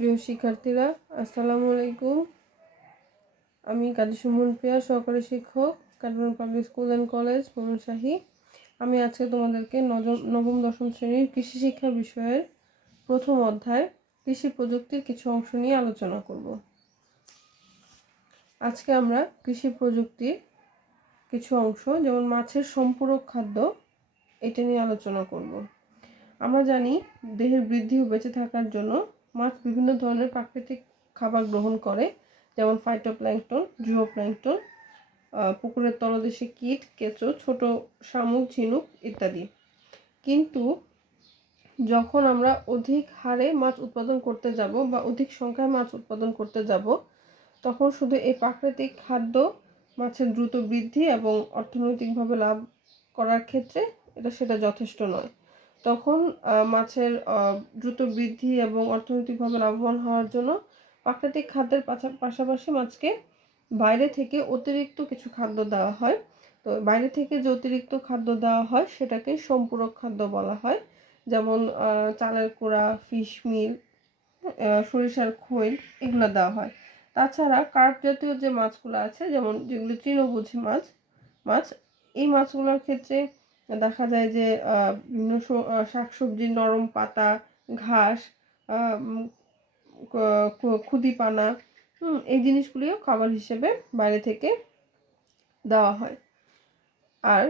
প্রিয় শিক্ষার্থীরা, আসসালামু আলাইকুম। আমি কাজী সুমন প্রিয়া, সহকারী শিক্ষক, Kathmandu public school and college, Manushahi. আমি আজকে তোমাদেরকে নবম দশম শ্রেণীর কৃষি শিক্ষা বিষয়ের প্রথম অধ্যায় কৃষি প্রযুক্তির কিছু অংশ নিয়ে আলোচনা করব। আজকে আমরা কৃষি প্রযুক্তির কিছু অংশ, যেমন মাছের সম্পূরক খাদ্য, এটা নিয়ে আলোচনা করব। আমরা জানি দেহের বৃদ্ধি ও বেঁচে থাকার জন্য মাছ বিভিন্ন ধরনের প্রাকৃতিক খাবার গ্রহণ করে, যেমন ফাইটোপ্ল্যাঙ্কটন, জুওপ্ল্যাঙ্কটন, পুকুরের তলদেশে কীট, কেঁচো, ছোট শামুক, ঝিনুক ইত্যাদি। কিন্তু যখন আমরা অধিক হারে মাছ উৎপাদন করতে যাব বা অধিক সংখ্যায় মাছ উৎপাদন করতে যাব, তখন শুধু এই প্রাকৃতিক খাদ্য মাছের দ্রুত বৃদ্ধি এবং অর্থনৈতিকভাবে লাভ করার ক্ষেত্রে সেটা যথেষ্ট নয়। তখন মাছের দ্রুত বৃদ্ধি এবং অর্থনৈতিকভাবে লাভবান হওয়ার জন্য প্রাকৃতিক খাদ্যের পাশাপাশি মাছকে বাইরে থেকে অতিরিক্ত কিছু খাদ্য দেওয়া হয়। তো বাইরে থেকে যে অতিরিক্ত খাদ্য দেওয়া হয় সেটাকে সম্পূরক খাদ্য বলা হয়, যেমন চালের কুড়া, ফিশ মিল, সরিষার খৈল, এগুলো দেওয়া হয়। তাছাড়া কার্প জাতীয় যে মাছগুলো আছে, যেমন যেগুলো তৃণভোজী মাছ, এই মাছগুলোর ক্ষেত্রে দেখা যায় যে বিভিন্ন শাকসবজির নরম পাতা, ঘাস, খুদিপানা, এই জিনিসগুলিও খাবার হিসেবে বাইরে থেকে দেওয়া হয়। আর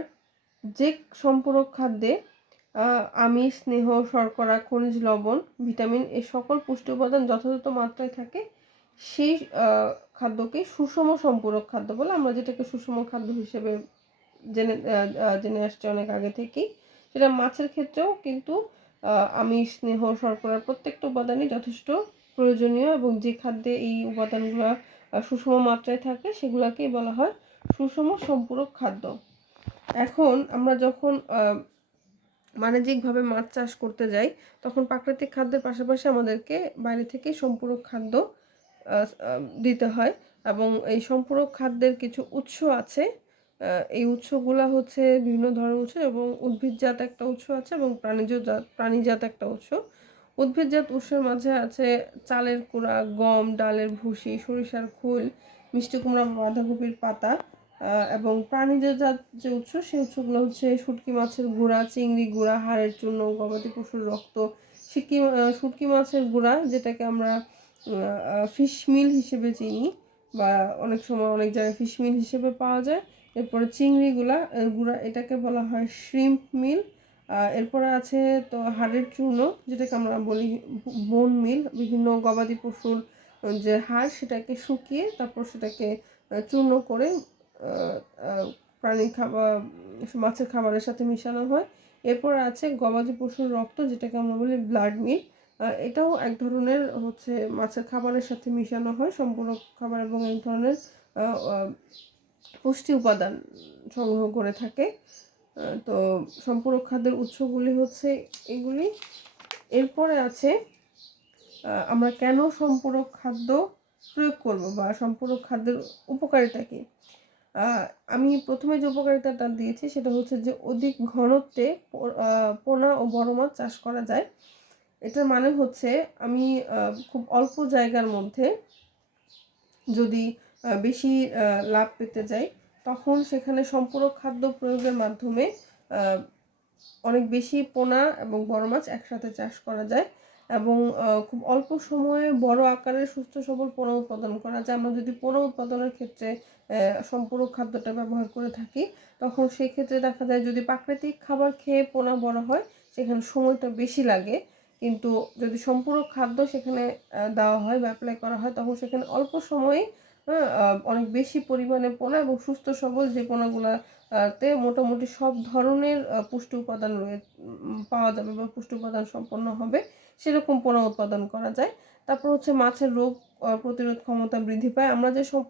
যে সম্পূরক খাদ্যে আমিষ, স্নেহ, শর্করা, খনিজ লবণ, ভিটামিন, এই সকল পুষ্টি উপাদান যথাযথ মাত্রায় থাকে, সেই খাদ্যকে সুষম সম্পূরক খাদ্য বলে, আমরা যেটাকে সুষম খাদ্য হিসেবে জেনে আসছি অনেক আগে থেকেই। সেটা মাছের ক্ষেত্রেও কিন্তু আমিষ, স্নেহ, শর্করার প্রত্যেকটা উপাদানই যথেষ্ট প্রয়োজনীয়, এবং যে খাদ্যে এই উপাদানগুলো সুষম মাত্রায় থাকে সেগুলোকেই বলা হয় সুষম সম্পূরক খাদ্য। এখন আমরা যখন বাণিজ্যিকভাবে মাছ চাষ করতে যাই, তখন প্রাকৃতিক খাদ্যের পাশাপাশি আমাদেরকে বাইরে থেকে সম্পূরক খাদ্য দিতে হয়, এবং এই সম্পূরক খাদ্যের কিছু উৎস আছে। এই উৎসগুলো হচ্ছে বিভিন্ন ধরনের উৎস, এবং উদ্ভিদজাত একটা উৎস আছে এবং প্রাণীজাত একটা উৎস। উদ্ভিদজাত উৎসের মাঝে আছে চালের কুড়া, গম, ডালের ভুসি, সরিষার খোল, মিষ্টি কুমড়া, বাঁধাকপির পাতা। এবং প্রাণীজাত যে উৎস, সেই উৎসগুলো হচ্ছে শুটকি মাছের গুঁড়া, চিংড়ি গুঁড়া, হাড়ের চূর্ণ, গবাদি পশুর রক্ত, শুটকি মাছের গুঁড়া, যেটাকে আমরা ফিশ মিল হিসেবে চিনি, বা অনেক সময় অনেক জায়গায় ফিশ মিল হিসেবে পাওয়া যায়। এরপরে চিংড়িগুলা গুঁড়া, এটাকে বলা হয় শ্রিম্প মিল। এরপরে আছে তো হাড়ের চূর্ণ, যেটাকে আমরা বলি বোন মিল। বিভিন্ন গবাদি পশুর যে হাড়, সেটাকে শুকিয়ে তারপর সেটাকে চূর্ণ করে মাছের খাবারের সাথে মিশানো হয়। এরপর আছে গবাদি পশুর রক্ত, যেটাকে আমরা বলি ব্লাড মিল। এটাও এক ধরনের হচ্ছে মাছের খাবারের সাথে মিশানো হয় সম্পূরক খাবার, এবং এক ধরনের পুষ্টি উপাদান সংগ্রহ করে থাকে। তো সম্পূরক খাদ্যের উৎসগুলি হচ্ছে এগুলি। এরপরে আছে আমরা কেন সম্পূরক খাদ্য প্রয়োগ করব, বা সম্পূরক খাদ্যের উপকারিতা কী। আমি প্রথমে যে উপকারিতাটা দিয়েছি সেটা হচ্ছে যে অধিক ঘনত্বে পোনা ও বড় মাছ চাষ করা যায়। এটার মানে হচ্ছে আমি খুব অল্প জায়গার মধ্যে যদি বেশি লাভ পেতে যাই, তখন সেখানে সম্পূরক খাদ্য প্রয়োগের মাধ্যমে অনেক বেশি পোনা এবং বড় মাছ একসাথে চাষ করা যায়, এবং খুব অল্প সময়ে বড় আকারের সুস্থ সবল পোনা উৎপাদন করা যায়। আমরা যদি পোনা উৎপাদনের ক্ষেত্রে সম্পূরক খাদ্যটা ব্যবহার করে থাকি, তখন সেই ক্ষেত্রে দেখা যায় যদি প্রাকৃতিক খাবার খেয়ে পোনা বড় হয়, সেখানে সময়টা বেশি লাগে। কিন্তু যদি সম্পূরক খাদ্য সেখানে দেওয়া হয় বা অ্যাপ্লাই করা হয়, তখন সেখানে অল্প সময়ে অনেক বেশি পরিমাণে পোনা এবং সুস্থ সবল যে পোনাগুলাতে মোটামুটি সব ধরনের পুষ্টি উপাদান পাওয়া যাবে বা পুষ্টি উপাদান সম্পন্ন হবে, সেরকম পোনা উৎপাদন করা যায়। তারপর হচ্ছে মাছের রোগ প্রতিরোধ ক্ষমতা বৃদ্ধি পায়। আমরা যে সব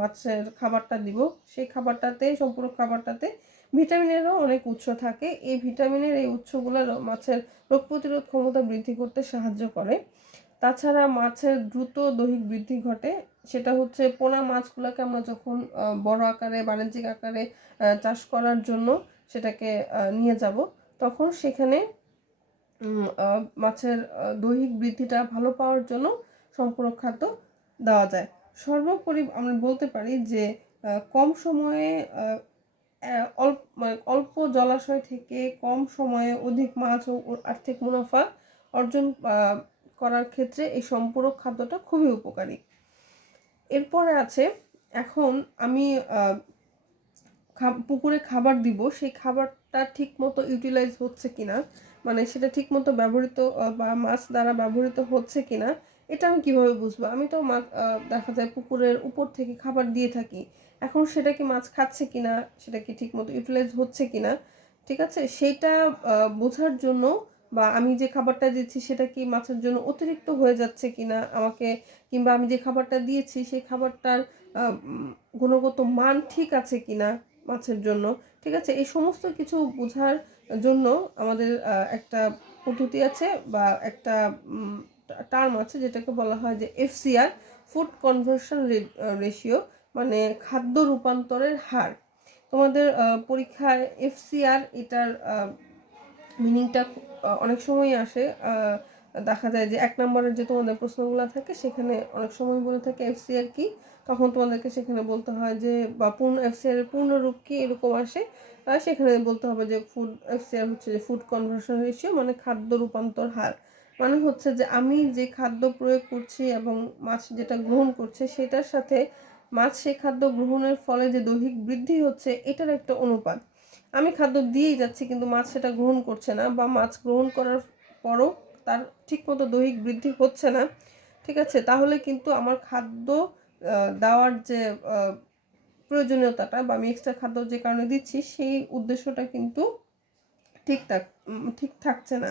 মাছের খাবারটা দিব, সেই খাবারটাতে, সম্পূরক খাবারটাতে ভিটামিনেরও অনেক উৎস থাকে। এই ভিটামিনের এই উৎসগুলো মাছের রোগ প্রতিরোধ ক্ষমতা বৃদ্ধি করতে সাহায্য করে। তাছাড়া মাছের দ্রুত দৈহিক বৃদ্ধি ঘটে। সেটা হচ্ছে পোনা মাছগুলোকে আমরা যখন বড় আকারে বাণিজ্যিক আকারে চাষ করার জন্য সেটাকে নিয়ে যাব, তখন সেখানে মাছের দৈহিক বৃদ্ধিটা ভালো পাওয়ার জন্য সম্পূরক খাদ্য দেওয়া যায়। সর্বোপরি আমরা বলতে পারি যে কম সময়ে অল্প জলাশয় থেকে কম সময়ে অধিক মাছ ও আর্থিক মুনাফা অর্জন করার ক্ষেত্রে এই সম্পূরক খাদ্যটা খুবই উপকারী। এরপরে আছে, এখন আমি পুকুরে খাবার দিব, সেই খাবারটা ঠিক মতো ইউটিলাইজ হচ্ছে কিনা, মানে সেটা ঠিক মতো ব্যবহৃত বা মাছ দ্বারা ব্যবহৃত হচ্ছে কিনা, এটা আমি কিভাবে বুঝবো? আমি তো মাছ দেখা যায় পুকুরের উপর থেকে খাবার দিয়ে থাকি, এখন সেটা কি মাছ খাচ্ছে কিনা, সেটা কি ঠিক মতো ইউটিলাইজ হচ্ছে কিনা, ঠিক আছে, সেইটা বোঝার জন্য, বা আমি যে খাবারটা দিচ্ছি সেটা কি মাছের জন্য অতিরিক্ত হয়ে যাচ্ছে কিনা আমাকে, কিংবা আমি যে খাবারটা দিয়েছি সেই খাবারটার গুণগত মান ঠিক আছে কিনা মাছের জন্য, ঠিক আছে, এই সমস্ত কিছু বোঝার জন্য আমাদের একটা পদ্ধতি আছে বা একটা টার্ম আছে যেটাকে বলা হয় যে এফসিআর, ফুড কনভার্সন রেশিও, মানে খাদ্য রূপান্তরের হার। তোমাদের পরীক্ষায় এফসিআর এটার মিনিংটা অনেক সময় আসে, দেখা যায় যে 1 নম্বরের যে তোমাদের প্রশ্নগুলো থাকে সেখানে অনেক সময় বলে থাকে এফসিআর কি, তখন তোমাদেরকে সেখানে বলতে হয় যে, বা এফসিআর এর পূর্ণরূপ কি, এরকম আসে, সেখানে বলতে হবে যে এফসিআর হচ্ছে যে ফুড কনভার্সন রেশিও, মানে খাদ্য রূপান্তর হার। মানে হচ্ছে যে আমি যে খাদ্য প্রয়োগ করছি এবং মাছ যেটা গ্রহণ করছে সেটার সাথে মাছ সেই খাদ্য গ্রহণের ফলে যে দৈহিক বৃদ্ধি হচ্ছে এটার একটা অনুপাত। আমি খাদ্য দিয়েই যাচ্ছি কিন্তু মাছ সেটা গ্রহণ করছে না, বা মাছ গ্রহণ করার পরও তার ঠিকমতো দৈহিক বৃদ্ধি হচ্ছে না, ঠিক আছে, তাহলে কিন্তু আমার খাদ্য দেওয়ার যে প্রয়োজনীয়তাটা, বা আমি এক্সট্রা খাদ্য যে কারণে দিচ্ছি সেই উদ্দেশ্যটা কিন্তু ঠিক থাকছে না।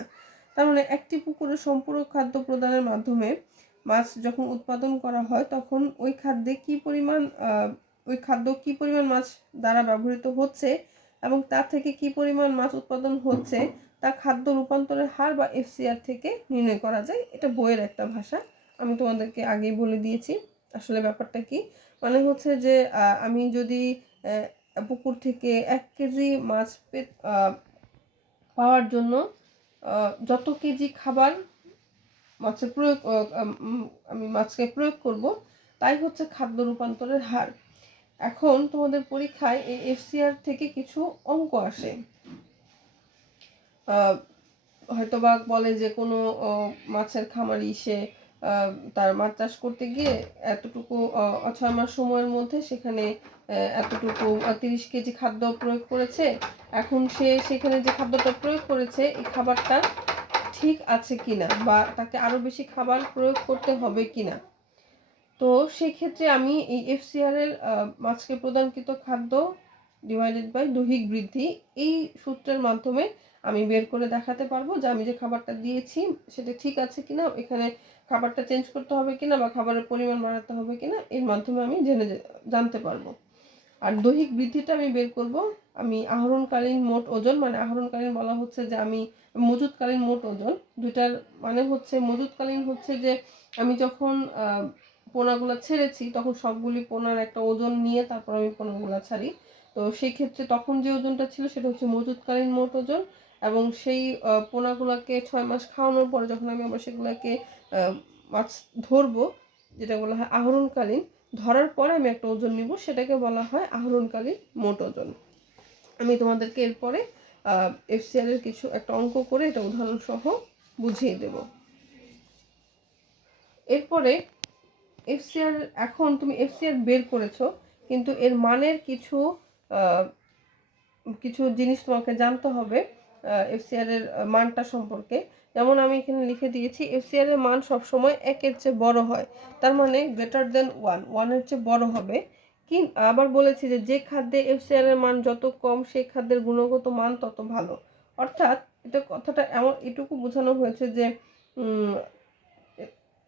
তার মানে একটি পুকুরে সম্পূরক খাদ্য প্রদানের মাধ্যমে মাছ যখন উৎপাদন করা হয় তখন ওই খাদ্য কি পরিমাণ মাছ দ্বারা ব্যবহৃত হচ্ছে এবং তা থেকে কি পরিমাণ মাছ উৎপাদন হচ্ছে তা খাদ্য রূপান্তরের হার বা এফসিআর থেকে নির্ণয় করা যায়। এটা বইয়ের একটা ভাষা, আমি তোমাদেরকে আগেই বলে দিয়েছি আসলে ব্যাপারটা কি। মানে হচ্ছে যে আমি যদি পুকুর থেকে 1 কেজি মাছ পাওয়ার জন্য যত কেজি খাবার মাছের প্রয়োগ আমি মাছকে প্রয়োগ করব, তাই হচ্ছে খাদ্য রূপান্তরের হার। এখন তোমাদের পরীক্ষায় এই এফসিআর থেকে কিছু অঙ্ক আসে, হয়তোবা বলে যে কোনো মাছের খামারি সে তার মাছ চাষ করতে গিয়ে এতটুকু 6 মাস সময়ের মধ্যে সেখানে এতটুকু 30 কেজি খাদ্য প্রয়োগ করেছে। এখন সে সেখানে যে খাদ্যটা প্রয়োগ করেছে এই খাবারটা ঠিক আছে কিনা, বা তাকে আরো বেশি খাবার প্রয়োগ করতে হবে কিনা। তো সেক্ষেত্রে আমি এই এফসিআর এর মাছকে প্রদানকৃত খাদ্য ডিভাইডেড বাই দৈহিক বৃদ্ধি, এই সূত্রের মাধ্যমে আমি বের করে দেখাতে পারবো যে আমি যে খাবারটা দিয়েছি সেটা ঠিক আছে কিনা, এখানে খাবারটা চেঞ্জ করতে হবে কিনা বা খাবারের পরিমাণ বাড়াতে হবে কিনা, এর মাধ্যমে আমি জানতে পারবো। আর দৈহিক বৃদ্ধিটা আমি বের করব আমি আহরণকালীন মোট ওজন, মানে আহরণকালীন বলা হচ্ছে যে আমি মজুতকালীন মোট ওজন, দুইটার মানে হচ্ছে মজুতকালীন হচ্ছে যে আমি যখন পোনাগুলো ছেড়েছি তখন সবগুলি পোনার একটা ওজন নিয়ে তারপর আমি পোনাগুলো ছাড়ি, তো সেই ক্ষেত্রে তখন যে ওজনটা ছিল সেটা হচ্ছে মজুতকালীন মোট ওজন, এবং সেই পোনাগুলোকে 6 মাস খাওয়ানোর পরে যখন আমি আবার সেগুলোকে মাছ ধরবো, যেটা বলা হয় আহরণকালীন, ধরার পরে আমি একটা ওজন নিব, সেটাকে বলা হয় আহরণকালীন মোট ওজন। আমি তোমাদেরকে এরপরে এফসিআর এর কিছু একটা অঙ্ক করে এটা উদাহরণ সহ বুঝিয়ে দেব। এরপরে এফসিআর, এখন তুমি এফসিআর বের করেছো কিন্তু এর মানের কিছু জিনিস তোমাকে জানতে হবে এফসিআর এর মানটা সম্পর্কে। যেমন আমি এখানে লিখে দিয়েছি এফসিআর এর মান সবসময় 1-এর চেয়ে বড় হয়, তার মানে গ্রেটার দেন 1-এর চেয়ে বড় হবে। আবার বলেছি যে যে খাদ্যে এফসিআর এর মান যত কম সেই খাদ্যের গুণগত মান তত ভালো। অর্থাৎ কথাটা এটুকু বোঝানো হয়েছে যে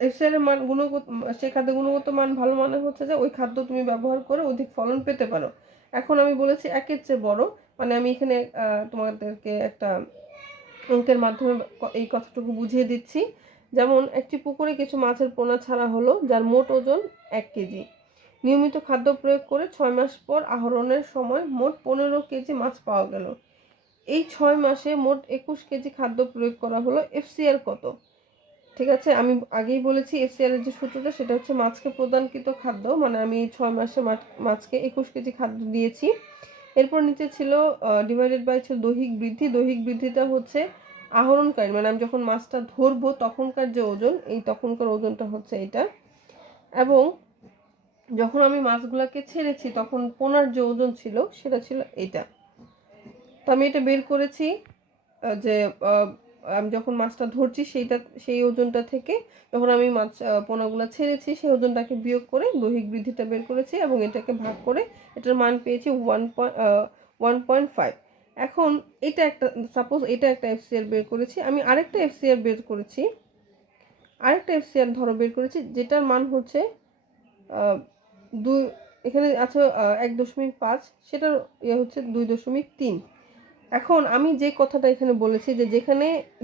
এফসিআর এর মান সেই খাদ্যের গুণগত মান ভালো, মানে হচ্ছে যে ওই খাদ্য তুমি ব্যবহার করে অধিক ফলন পেতে পারো। এখন আমি বলেছি 1-এর চেয়ে বড়, মানে আমি এখানে তোমাদেরকে একটা অঙ্কের মাধ্যমে এই কথাটুকু বুঝিয়ে দিচ্ছি। যেমন একটি পুকুরে কিছু মাছের পোনা ছাড়া হলো যার মোট ওজন 1 কেজি। নিয়মিত খাদ্য প্রয়োগ করে 6 মাস পর আহরণের সময় মোট 15 কেজি মাছ পাওয়া গেল। এই 6 মাসে মোট 21 কেজি খাদ্য প্রয়োগ করা হলো। এফসিআর কত? ঠিক আছে, আমি আগেই বলেছি এফসিআর এর যে সূত্রটা সেটা হচ্ছে মাছকে প্রদানকৃত খাদ্য, মানে আমি 6 মাসে মাছকে 21 কেজি খাদ্য দিয়েছি। এরপর নিচে ছিল ডিভাইডেড বাই ছিল দৈহিক বৃদ্ধি। দৈহিক বৃদ্ধিটা হচ্ছে আহরণকারী, মানে আমি যখন মাছটা ধরবো তখনকার যে ওজন, এই তখনকার ওজনটা হচ্ছে এটা। এবং যখন আমি মাছগুলোকে ছেড়েছি তখন পোনার যে ওজন ছিল সেটা ছিল এটা। তো আমি এটা বের করেছি যে আমি যখন মাছটা ধরছি সেই ওজনটা থেকে যখন আমি মাছ পোনাগুলো ছেড়েছি সেই ওজনটাকে বিয়োগ করে দৈহিক বৃদ্ধিটা বের করেছি এবং এটাকে ভাগ করে এটার মান পেয়েছি 1.5। এখন এটা একটা, সাপোজ এটা একটা এফসিআর বের করেছি, আমি আরেকটা এফসিআর বের করেছি, বের করেছি যেটার মান হচ্ছে দুই, এখানে আছে 1.5, সেটার হচ্ছে 2.3। এখন আমি যে কথাটা এখানে বলেছি যে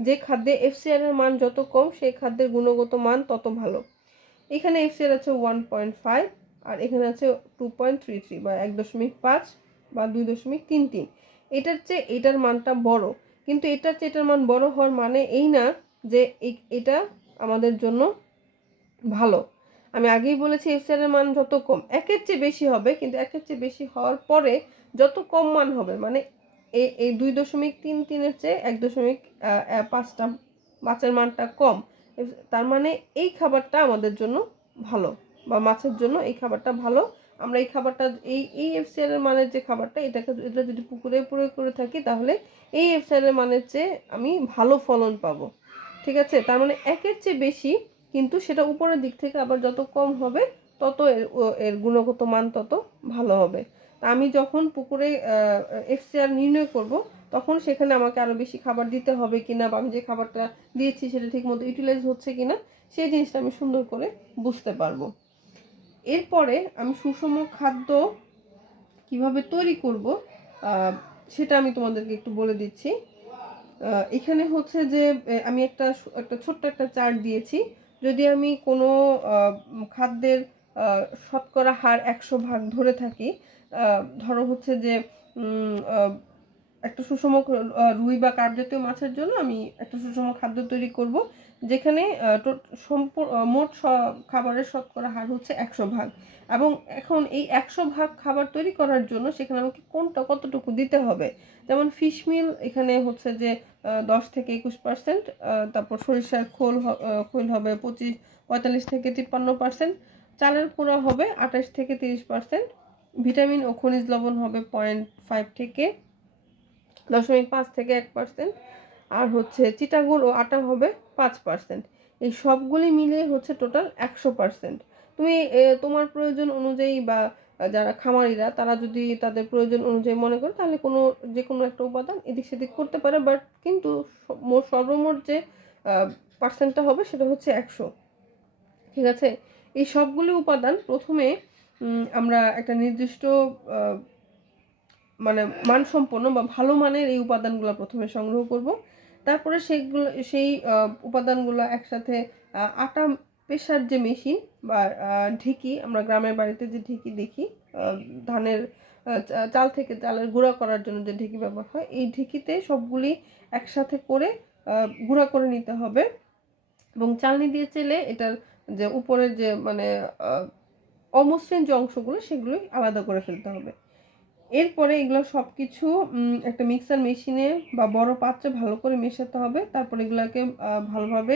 যে খাদ্যে এফসিআর এর মান যত কম সেই খাদ্যের গুণগত মান তত ভালো। এখানে এফসিআর আছে 1.5 আর এখানে আছে 2.33 বা 1.5 বা 2.33। এটার চেয়ে এটার মানটা বড়, কিন্তু এটার চেয়ে এটার মান বড় হওয়ার মানে এই না যে এটা আমাদের জন্য ভালো। আমি আগেই বলেছি এফসিআর এর মান যত কম একের চেয়ে বেশি হবে, কিন্তু একের চেয়ে বেশি হওয়ার পরে যত কম মান হবে, মানে এই 2.33 চেয়ে 1.5টা মাছের মানটা কম, তার মানে এই খাবারটা আমাদের জন্য ভালো বা মাছের জন্য এই খাবারটা ভালো। আমরা এই খাবারটা এই এফসিআর এর মানের যে খাবারটা এটা যদি পুকুরে প্রয়োগ করে থাকি তাহলে এই এফসিআর এর মানের চেয়ে আমি ভালো ফলন পাবো। ঠিক আছে, তার মানে একের চেয়ে বেশি, কিন্তু সেটা উপরের দিক থেকে আবার যত কম হবে তত এর গুণগত মান তত ভালো হবে। তা আমি যখন পুকুরে এফসিআর নির্ণয় করব তখন সেখানে আমাকে আরও বেশি খাবার দিতে হবে কিনা বা আমি যে খাবারটা দিয়েছি সেটা ঠিকমতো ইউটিলাইজ হচ্ছে কিনা সেই জিনিসটা আমি সুন্দর করে বুঝতে পারবো। এরপরে আমি সুষম খাদ্য কিভাবে তৈরি করব সেটা আমি তোমাদেরকে একটু বলে দিচ্ছি। এখানে হচ্ছে যে আমি একটা ছোট্ট একটা চার্ট দিয়েছি। যদি আমি কোনো খাদ্যের শতকরা হার 100 ভাগ ধরে থাকি, ধরো হচ্ছে যে একটা সুষম রুই বা কার্প জাতীয় মাছের জন্য আমি একটা সুষম খাদ্য তৈরি করব যেখানে মোট খাবারের শতকরা হার হচ্ছে 100 ভাগ। এবং এখন এই 100 ভাগ খাবার তৈরি করার জন্য সেখানে আমাকে কোনটা কতটুকু দিতে হবে, যেমন ফিশ মিল এখানে হচ্ছে যে 10 থেকে 21%, তারপর সরিষার খোল হবে 45 থেকে 53%, চালের কুড়া হবে 28 থেকে 30%, ভিটামিন ও খনিজ লবণ হবে 0.5 থেকে 0.5 থেকে 1%, আর হচ্ছে চিটাগুড় ও আটা হবে 5%। এই সবগুলি মিলিয়ে হচ্ছে টোটাল 100%। তুমি তোমার প্রয়োজন অনুযায়ী বা যারা খামারিরা তারা যদি তাদের প্রয়োজন অনুযায়ী মনে করে তাহলে যে কোনো একটা উপাদান এদিক সেদিক করতে পারে, বাট কিন্তু সর্বমোট যে পার্সেন্টটা হবে সেটা হচ্ছে 100। ঠিক আছে, এই সবগুলি উপাদান প্রথমে আমরা একটা নির্দিষ্ট মানে মানসম্পন্ন বা ভালো মানের এই উপাদানগুলো প্রথমে সংগ্রহ করব। তারপরে সেই উপাদানগুলো একসাথে আটা পেশার যে মেশিন বা ঢেঁকি, আমরা গ্রামের বাড়িতে যে ঢেঁকি দেখি, ধানের চালের গুঁড়া করার জন্য যে ঢেঁকি ব্যবহার হয়, এই ঢেঁকিতে সবগুলি একসাথে করে গুঁড়া করে নিতে হবে। এবং চালনি দিয়ে চেলে এটার যে উপরের যে মানে অমসৃণ যে অংশগুলো সেগুলোই আলাদা করে ফেলতে হবে। এরপরে এগুলো সব কিছু একটা মিক্সার মেশিনে বা বড় পাত্রে ভালো করে মেশাতে হবে। তারপর এগুলোকে ভালোভাবে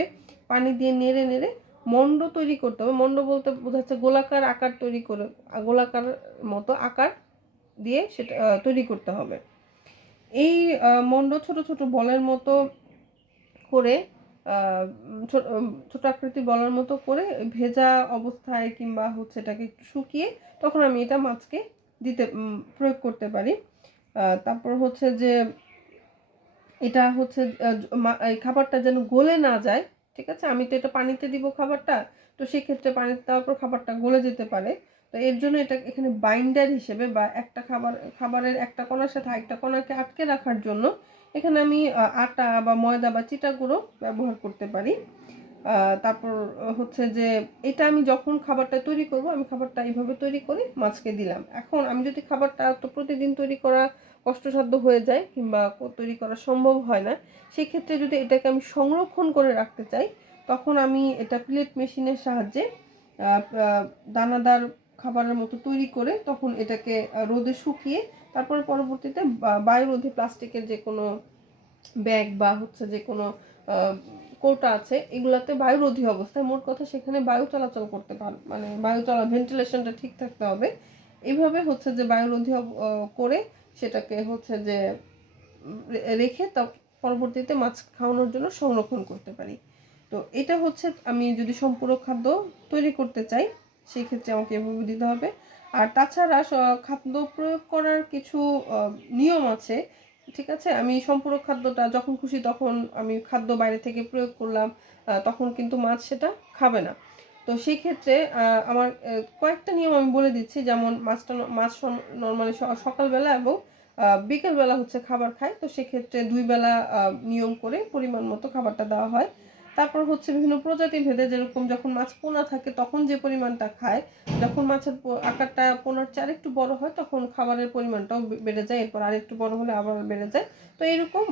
পানি দিয়ে নেড়ে নেড়ে মণ্ড তৈরি করতে হবে। মণ্ড বলতে বোঝাচ্ছে গোলাকার আকার তৈরি করে, গোলাকার মতো আকার দিয়ে সেটা তৈরি করতে হবে। এই মণ্ড ছোট ছোট বলের মতো করে ছোট আকৃতি বলার মতো করে ভেজা অবস্থায় কিংবা হচ্ছে এটাকে একটু শুকিয়ে তখন আমি এটা মাছকে প্রয়োগ করতে পারি। তারপর হচ্ছে যে এটা হচ্ছে এই খাবারটা যেন গলে না যায়। ঠিক আছে, আমি তো এটা পানিতে দিব খাবারটা, তো সেক্ষেত্রে পানিতে দেওয়ার পর খাবারটা গলে যেতে পারে। তো এর জন্য এটা এখানে বাইন্ডার হিসেবে বা একটা খাবারের একটা কণার সাথে আরেকটা কণাকে আটকে রাখার জন্য এখানে আমি আটা বা ময়দা বা চিটা গুঁড়ো ব্যবহার করতে পারি। তারপর হচ্ছে যে এটা আমি যখন খাবারটা তৈরি করব, আমি খাবারটা এইভাবে তৈরি করে মাছকে দিলাম। এখন আমি যদি খাবারটা তো প্রতিদিন তৈরি করা কষ্টসাধ্য হয়ে যায় কিংবা তৈরি করা সম্ভব হয় না, সেক্ষেত্রে যদি এটাকে আমি সংরক্ষণ করে রাখতে চাই, তখন আমি এটা প্লেট মেশিনের সাহায্যে দানাদার খাবারের মতো তৈরি করে তখন এটাকে রোদে শুকিয়ে তারপরে পরবর্তীতে বায়ুরোধী প্লাস্টিকের যে কোনো ব্যাগ বা হচ্ছে যে কোনো কৌটা আছে, এগুলাতে বায়ুরোধী অবস্থায়, মোট কথা সেখানে বায়ু চলাচল করতে মানে বায়ু ভেন্টিলেশনটা ঠিক থাকতে হবে। এইভাবে হচ্ছে যে বায়ুরোধী করে সেটাকে হচ্ছে যে রেখে তা পরবর্তীতে মাছ খাওয়ানোর জন্য সংরক্ষণ করতে পারি। তো এটা হচ্ছে আমি যদি সম্পূরক খাদ্য তৈরি করতে চাই, সেই ক্ষেত্রে আমাকে এভাবে দিতে হবে। আর তাছাড়া খাদ্য প্রয়োগ করার কিছু নিয়ম আছে, ঠিক আছে। আমি সম্পূরক খাদ্যটা যখন খুশি তখন আমি খাদ্য বাইরে থেকে প্রয়োগ করলাম, তখন কিন্তু মাছ সেটা খাবে না। তো সেই ক্ষেত্রে আমার কয়েকটা নিয়ম আমি বলে দিচ্ছি। যেমন মাছ নর্মালি সকালবেলা এবং বিকেলবেলা হচ্ছে খাবার খায়, তো সেক্ষেত্রে 2 বেলা নিয়ম করে পরিমাণ মতো খাবারটা দেওয়া হয়। তারপর হচ্ছে বিভিন্ন প্রজাতি ভেদে, যেরকম যখন মাছ পোনা থাকে তখন যে পরিমাণটা খায়, যখন মাছের আকারটা পোনার চেয়ে আরেকটু বড় হয় তখন খাবারের পরিমাণটাও বেড়ে যায়, এরপর আরেকটু বড় হলে আবার বেড়ে যায়। তো এরকম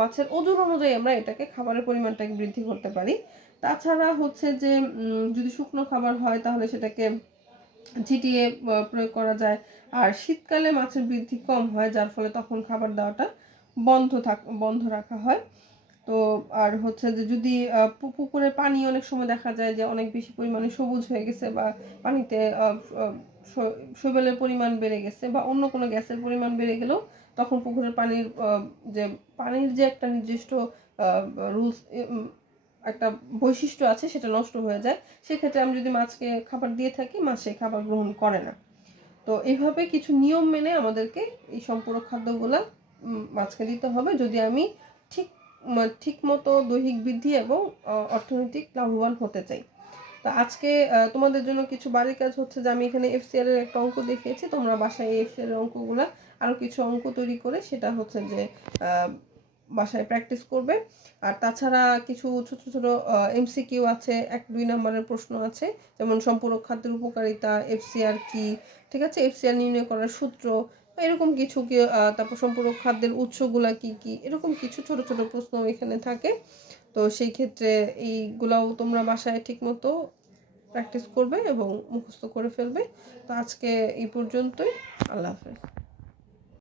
মাছের ওজন অনুযায়ী আমরা এটাকে খাবারের পরিমাণটাকে বৃদ্ধি করতে পারি। তাছাড়া হচ্ছে যে যদি শুকনো খাবার হয় তাহলে সেটাকে ঝিটিয়ে প্রয়োগ করা যায়। আর শীতকালে মাছের বৃদ্ধি কম হয়, যার ফলে তখন খাবার দেওয়াটা বন্ধ রাখা হয়। তো আর হচ্ছে যে যদি পুকুরের পানি অনেক সময় দেখা যায় যে অনেক বেশি পরিমাণে সবুজ হয়ে গেছে বা পানিতে শৈবালের পরিমাণ বেড়ে গেছে বা অন্য কোনো গ্যাসের পরিমাণ বেড়ে গেলেও তখন পুকুরের পানির যে একটা নির্দিষ্ট রুলস, একটা বৈশিষ্ট্য আছে, সেটা নষ্ট হয়ে যায়। সেক্ষেত্রে আমি যদি মাছকে খাবার দিয়ে থাকি, মাছ সেই খাবার গ্রহণ করে না। তো এইভাবে কিছু নিয়ম মেনে আমাদেরকে এই সম্পূরক খাদ্যগুলো মাছকে দিতে হবে, যদি আমি ঠিক মতো দৈহিক বৃদ্ধি এবং অর্থনৈতিক লাভবান হতে চাই। তো আজকে তোমাদের জন্য কিছু বাড়ির কাজ হচ্ছে যে আমি এখানে এফসিআর এর একটা অঙ্ক দেখিয়েছি, তোমরা বাসায় এই এফসিআর এর অঙ্কগুলা আরও কিছু অঙ্ক তৈরি করে সেটা হচ্ছে যে বাসায় প্র্যাকটিস করবে। আর তাছাড়া কিছু ছোট ছোট এমসিকিউ আছে, 1-2 নম্বরের প্রশ্ন আছে, যেমন সম্পূরক খাদ্যের উপকারিতা, এফসিআর কি, ঠিক আছে, এফসিআর নির্ণয় করার সূত্র, এরকম কিছু কি, তারপর সম্পূরক খাদ্যের উৎসগুলা কি কি, এরকম কিছু ছোট ছোট প্রশ্ন এখানে থাকে। তো সেই ক্ষেত্রে এইগুলাও তোমরা বাসায় ঠিক মতো প্র্যাকটিস করবে এবং মুখস্থ করে ফেলবে। তো আজকে এই পর্যন্তই। আল্লাহ হাফেজ।